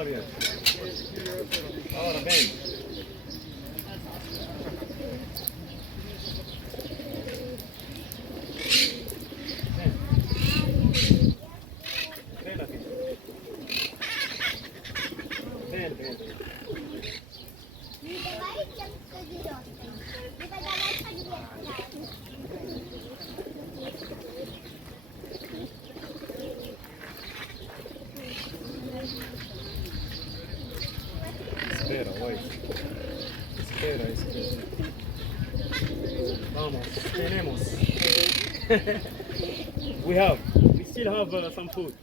Pasa bien. Ahora ven. Ven. Ven aquí. Ven, ven. Не давай тем, кто дерет. Не подавай подвес. Espera, wait. Espera, espera. Vamos, tenemos. We still have some food.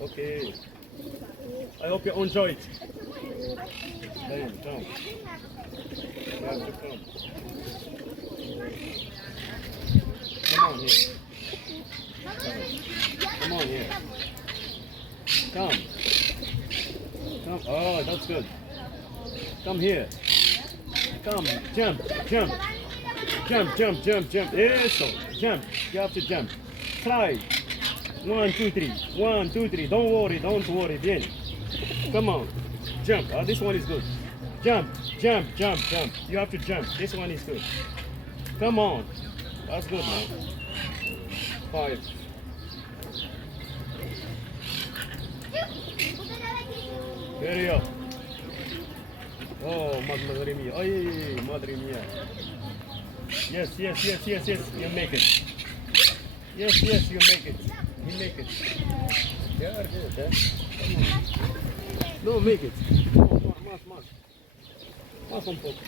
Okay. I hope you enjoy it. Then, come. You have to come. Come on here. Come on here. Come. Come. Oh, that's good. Come here. Come. Jump. Jump. Jump, jump, jump, jump. Eso. Jump. You have to jump. Try. 1, 2, 3. 1, 2, 3. Don't worry. Don't worry. Bien. Come on. Jump. Oh, this one is good. Jump. Jump. Jump. Jump. You have to jump. This one is good. Come on. That's good now. 5. Hurry up. Oh, madre mía. Ay, madre mía. Yes, yes, yes, yes, yes. You make it. Yes, yes, you make it. You make it. Yeah, good, huh? Come on. No, make it. More, más, más. Más un poco.